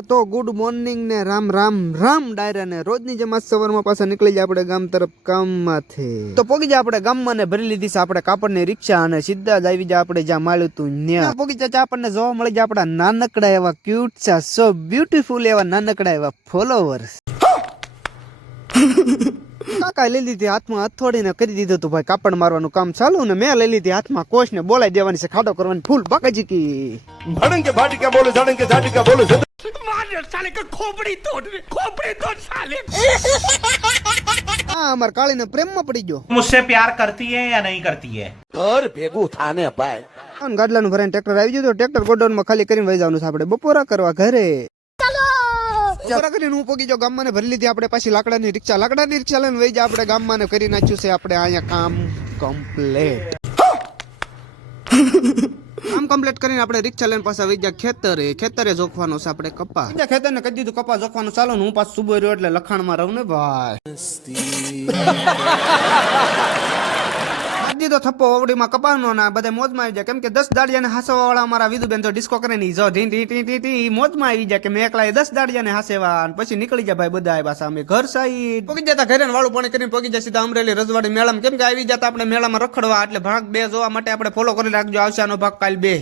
તો good morning ને રામ રામ રામ ડાયરા ને રોજની જેમ આજ સવારમાં પાછા નીકળી જાય આપણે ગામ તરફ કામમાંથી તો પોગી જાય આપણે ગામમાં ને ભરી લીધી છે આપણે કાપડની રિક્ષા અને સીધા જ આવી જાય આપણે જ્યાં માળ્યું તું ત્યાં પોગી જાય આપણને જોવા મળી જાય આપણા નાનકડા એવા ક્યુટ છે સો બ્યુટીફુલ એવા નાનકડા એવા ફોલોવર્સ કાકા લઈ લીધી હાથમાં હથોડીને કરી દીધું તું ભાઈ કાપડ મારવાનું કામ ચાલુ ને મેં લઈ લીધી હાથમાં કોશ ને બોલાઈ દેવાની છે ખાડો કરવાની ફૂલ બાકાજી કી ભડંકે ભાટિકા બોલે ઝડંકે ઝાટિકા બોલે साले का खोपड़ी तोड़ साले। હા અમાર કાળીને પ્રેમમાં પડી ગયો मुझसे प्यार करती है या नहीं करती है? ઘર ભેગું થાને ભાઈ અને ગાડલાનું ભરાઈને ટ્રેક્ટર આવી ગયું તો ટ્રેક્ટર ગોડાઉનમાં ખાલી કરીને વહી જવાનું છે આપણે બપોરા કરવા ઘરે બપોરા કરીને હું પોગી જાઉં ગામમાં ને ભરી લીધી આપણે પાછી લાકડાની રિક્ષા લઈને વહી જાય આપણે ગામમાં ને કરી નાખ્યું છે આપણે અહીંયા કામ કમ્પ્લીટ કામ કમ્પ્લીટ કરીને આપણે રિક્ષા લઈને પાછા વહી જાય ખેતરે જોખવાનો છે આપણે કપા ખેતર ને કહી દીધું કપા જોખવાનું ચાલો ને હું પાછું સુબહ રહ્યો એટલે લખાણમાં રહું ને ભાઈ દીધો થપ્પો ઓવડીમાં કપાનો ના બધા મોજમાં આવી જાય કેમ કે 10 દાડિયાને હાસવા વાળા અમારા વિધુબેન તો ડિસ્કો કરે ની જો ઢી મોજમાં આવી જાય કે મેં એકલા 10 દાડિયાને હાસેવા અને પછી નીકળી જાય ભાઈ બધા પાછા અમે ઘર સાઈડ પોગી જતા ઘરે વાળું પાણી કરીને પોગી જાય સીધા અમરેલી રજવાડી મેળામાં કેમ કે આવી જતા આપણે મેળામાં રખડવા એટલે ભાગ 2 જોવા માટે આપણે ફોલો કરી રાખજો આવશે આનો ભાગ કાલ 2